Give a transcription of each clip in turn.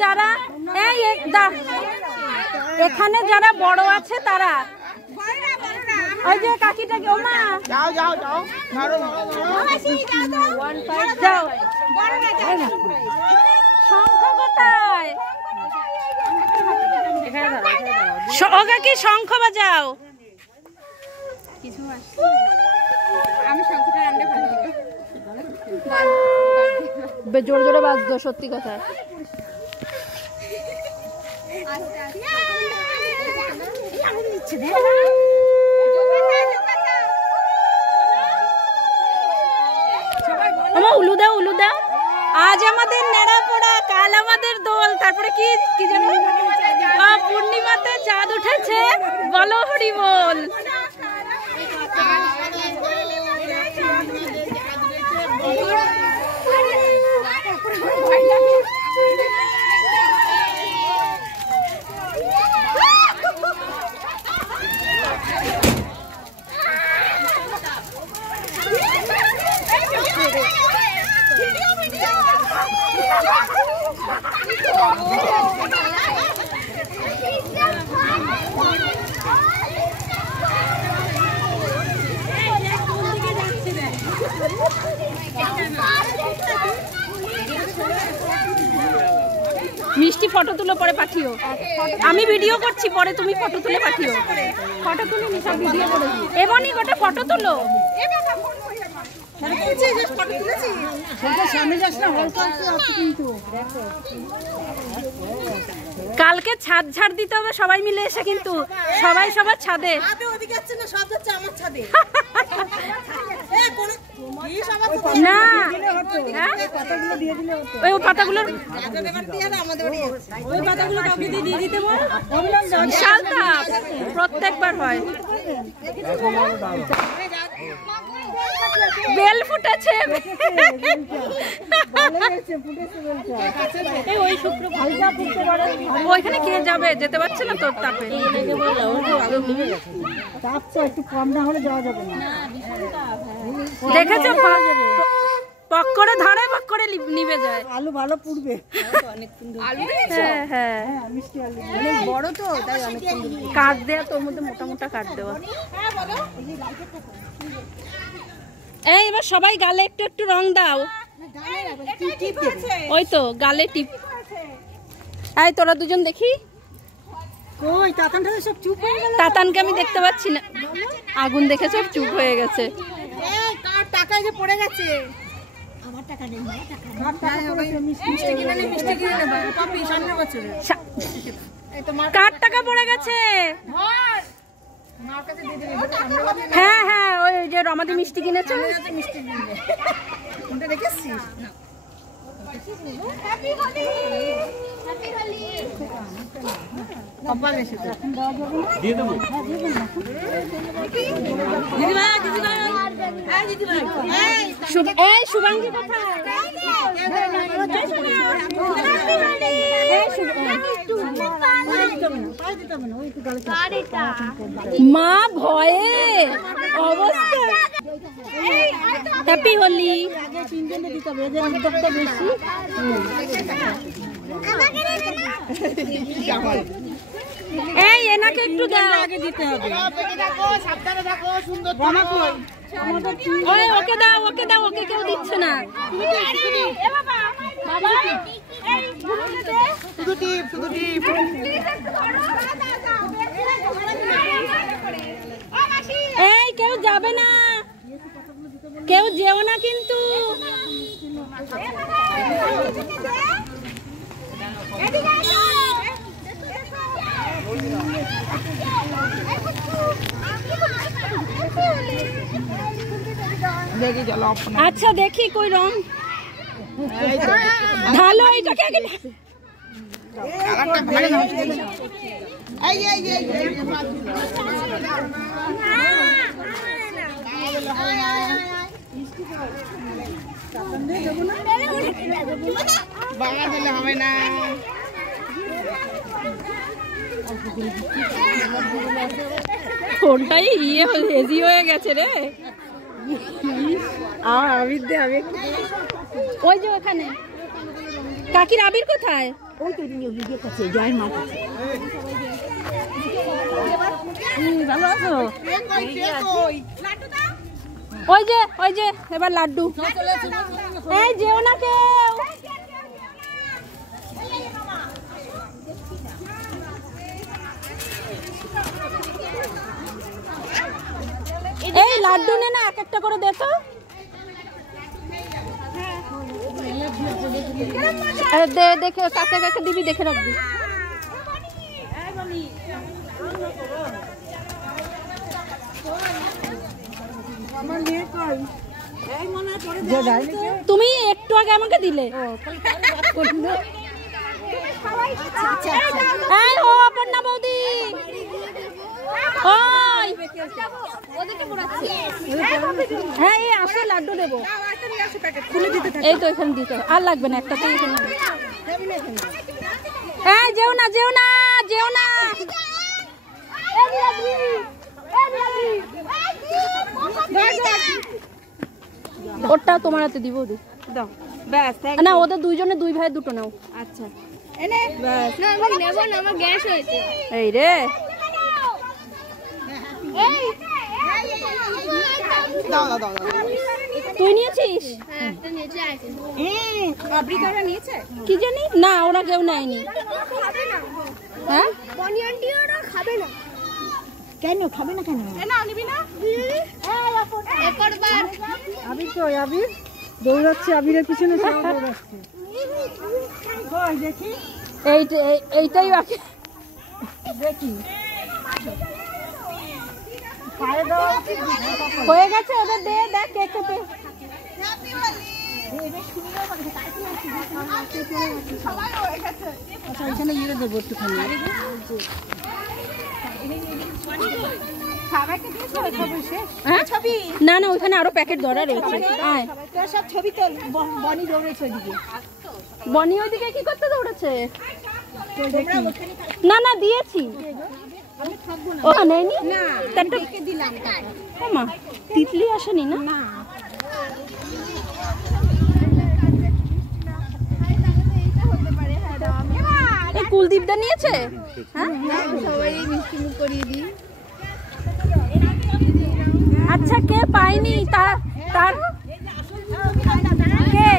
যারা এখানে যারা বড় আছে তারা ওই যে কাকিটাকে ওমা যাও যাও যাও যাও শঙ্খ কোথায় ওকে কি শঙ্খ বাজাও আমি শঙ্খটা আনতে পারি জোরে জোরে বাজতো সত্যি কথা উলু দাও উলু দাও আজ আমাদের নেড়া পোড়া কাল আমাদের দোল তারপরে কি কি জানো পূর্ণিমাতে চাঁদ উঠেছে বলো হরি বল মিষ্টি ফটো তুলো পরে পাঠিও আমি ভিডিও করছি পরে তুমি ফটো তুলে পাঠিও ফটো তুলে সব ভিডিও করে এমনই গোটা ফটো তুলো কালকে ছাদ ঝাড় দিতে হবে সবাই মিলে এসে কিন্তু সবাই সবার ছাদে না ওই পাতাগুলো দিয়ে দিতে বিশাল তাপ প্রত্যেকবার হয় বেল ফুটেছে ওইখানে কে যাবে যেতে পারছে না তোর তাপে একটু কম না হলে যাওয়া যাবে না দেখেছো পক করে ধরে পক করে নিভে যায় আলু ভালো পুড়বে হ্যাঁ হ্যাঁ অনেক বড় তো তাই অনেক কাট দেয়া তোর মধ্যে মোটা মোটা কাট দেওয়া এই এবার সবাই গালে একটু একটু রং দাও ওই তো গালে টিপ এই তোরা দুজন দেখি তাতানকে আমি দেখতে পাচ্ছি না আগুন দেখে সব চুপ হয়ে গেছে টাকা যে পড়ে গেছে কার টাকা পড়ে গেছে হ্যাঁ হ্যাঁ ওই যে রমাদি মিষ্টি কিনেছে শুভাঙ্গী মা ভয়ে অবস্থা হ্যাপি হোলি এই এনাকে একটু দাও আগে দিতে হবে ওকে দাও ওকে দাও ওকে কেউ দিচ্ছে না এই কেউ যাবে না কেউ যেও না কিন্তু আচ্ছা দেখি কই রং ভালো এটাকে আগে বাংলা দিলে হবে না ফোনটাই ইয়ে হেজি হয়ে গেছে রে আবির দে আবির ওই যে ওখানে কাকির আবির কোথায় ওই তো নিজের কাছে জয় মা কাছে। ভালো আছো? ওই যে এবার লাড্ডু। এই যেও না কেউ। এই লাড্ডু নে না, এক একটা করে দে তো। দে, দেখে কাকে কাকে দিবি দেখে রাখবি। তুমি একটু আগে আমাকে দিলে। ও অপর্ণা বৌদি, হ্যাঁ এই আসো লাড্ডু দেবো। এই তো এখানে দিতে আর লাগবে না, একটা তো এখানে। হ্যাঁ যেও না যেও না যেও না। ওটা তোমার হাতে দিব। দাও ব্যাস। না ওদের দুইজনে দুই ভাই দুটো নাও। আচ্ছা এনে ব্যাস। না আমি নেব না, আমার গ্যাস হয়েছে। এই রে দাও দাও দাও। তুই নিয়েছিস? হ্যাঁ একটা নিয়েছে। আছে আবৃতারা নিয়েছে কি জানি না, ওরা কেউ নেয়নি। হ্যাঁ বনি আন্টি ওরা খাবে না। কেন খাবে না? কেন না নিবি না? একবার আবির তো আবির দৌড়াচ্ছে, আবিরের পিছনে সব দৌড়াচ্ছে। কই দেখি এইটাই বাকি। দেখি হয়ে গেছে ওদের। দে দেখ কে খেতে। আচ্ছা এখানে গিয়ে দেবো একটুখানি। না না ওইখানে আরো প্যাকেট ধরা রয়েছে। সব ছবি তো বনি দৌড়েছে ওইদিকে। বনি ওইদিকে কি করতে দৌড়েছে? না না দিয়েছি। ও নেয়নি না, দিলাম। মা তিতলি আসেনি না? না এই কুলদীপদা নিয়েছে। হ্যাঁ সবাই মিষ্টি মুখ করিয়ে দিই। আচ্ছা কে পায়নি তার কে?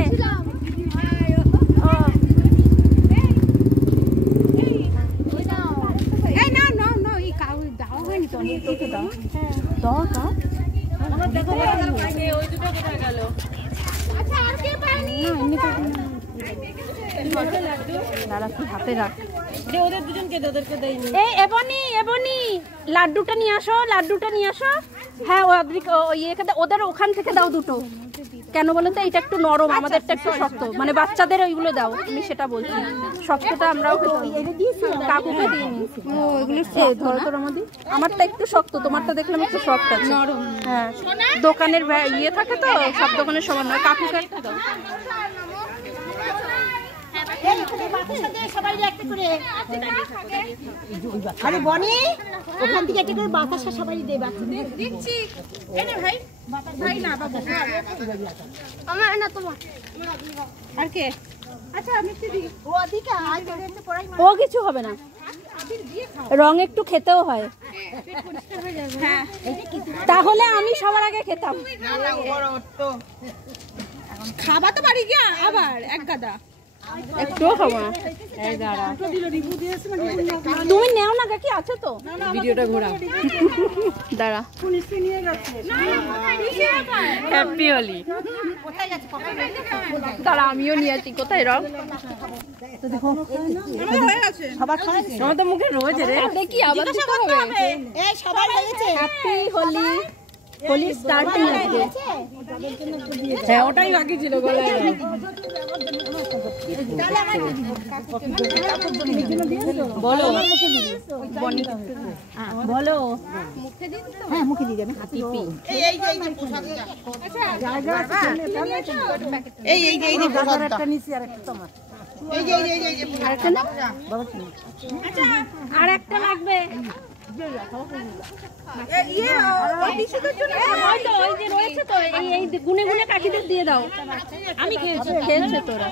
হাতে রাখ। লাড্ডুটা নিয়ে আসো, লাড্ডুটা নিয়ে আসো। হ্যাঁ ওদের ওখান থেকে দাও দুটো। কেন বলো তো, এটা একটু নরম, আমাদেরটা একটু শক্ত, মানে বাচ্চাদের ওইগুলো দাও। আমি সেটা বলছি, শক্তটা আমরাও কাকুকে দিয়ে নিয়েছি। ধরো তোর আমারটা একটু শক্ত, তোমারটা দেখলাম একটু শক্ত আছে, নরম। হ্যাঁ দোকানের ইয়ে থাকে তো, সব দোকানের সমান নয়। কাকুকে একটা দাও। আরে বনি ওখান থেকে একটা করে বাতাসা সবাই দে। দিচ্ছি ভাই। ভাই না বাবু আমার না তোমার আর কে? আচ্ছা আমি একটু দিই। ও অধিকা আজ ওদের পড়াই ও কিছু হবে না, রং একটু খেতেও হয়। হ্যাঁ তাহলে আমি সবার আগে খেতাম। খাবা তো বাড়ি গিয়া আবার এক গাদা একটু খাবো না। তুমি নেও না কাকি, আছে তো। ভিডিওটা ঘোরা দাঁড়া। হ্যাপি হোলি। দাঁড়া আমিও নিয়ে আসি। কোথায় রং? আমার তো মুখে রয়েছে রে। দেখি আবার দিতে হবে। হ্যাপি হোলি। হোলি স্টার্টিং আজকে। হ্যাঁ ওটাই বাকি ছিল গলায়। বলো বলো হ্যাঁ মুখে দিয়ে যাবে। আর একটা লাগবে। গুনে গুনে কাকিদের দিয়ে দাও। আমি খেয়েছে তোরা।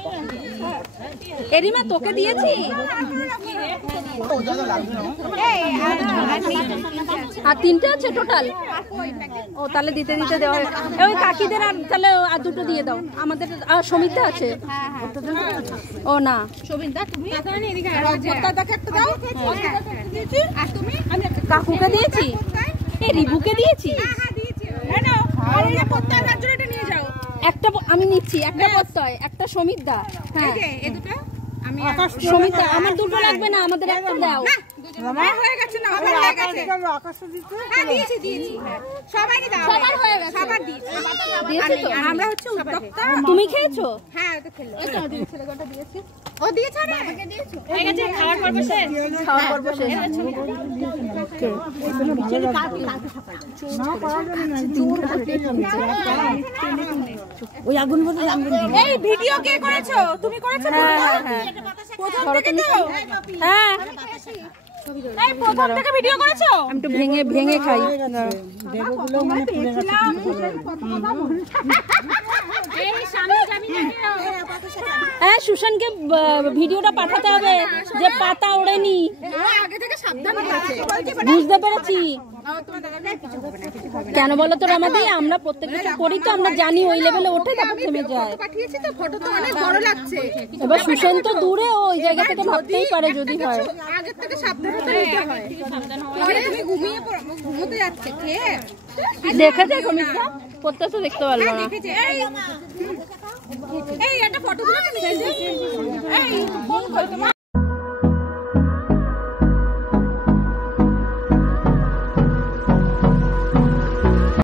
এরিমা তোকে দিয়েছি। আর 3টে আছে টোটাল। ও তাহলে দিতে দিতে দেওয়া হয়। ওই কাকিদের আর তাহলে আর 2টো দিয়ে দাও। আমাদের সমিতা আছে। ও না সমিতা তুমি কাকুকে দিয়েছি। রিবুকে দিয়েছি। একটা আমি নিচ্ছি। একটা প্রত্যয়, একটা সমিতা। হ্যাঁ সমিতা আমার 2টো লাগবে না, আমাদের একটা দাও। হয়ে গেছে না, হয়ে গেছে। হ্যাঁ দিয়েছি দিয়েছি। সবারই দাও। সবার হয়ে গেছে। সবার দিয়েছি। দিয়েছি তো। আমরা হচ্ছে উদ্যোক্তা। তুমি খেয়েছো? হ্যাঁ তো খেলো। ওই তো ছেলেটা দিয়েছে। ও দিয়েছে না? আমাকে দিয়েছো। হয়ে গেছে খাওয়ার পর্ব শেষ। খাওয়ার পর্ব শেষ। ওই আগুন বলতে জানবেন। এই ভিডিও কে করেছো? তুমি করেছো? হ্যাঁ প্রথম থেকে তো? হ্যাঁ এই প্রথম থেকে ভিডিও করেছো? আমি তো ভেঙে ভেঙে খাই। বেগুলো মানে পেয়েছিলাম। এই সামনে যাবি না কেন? হ্যাঁ সুশানকে ভিডিওটা পাঠাতে হবে যে পাতা ওড়েনি। আগে থেকে সাবধান আছে। বুঝতে পেরেছি। কেন বলো তো আমাদের আমরা প্রত্যেক কিছু করি তো আমরা জানি ওই লেভেলে ওঠে তারপর থেমে যায়। পাঠিয়েছি তো ফটো তো অনেক বড় লাগছে। এবার সুশান তো দূরে ওই জায়গা থেকে ভাবতেই পারে যদি হয়। আগে থেকে সাবধান হতে হয়। তুমি ঘুমিয়ে ঘুমোতে যাচ্ছে কে? দেখেছে সমিতা? প্রত্যেকটা দেখতে পারলো না। এই একটা ফটো তুলে নিয়েছি। এই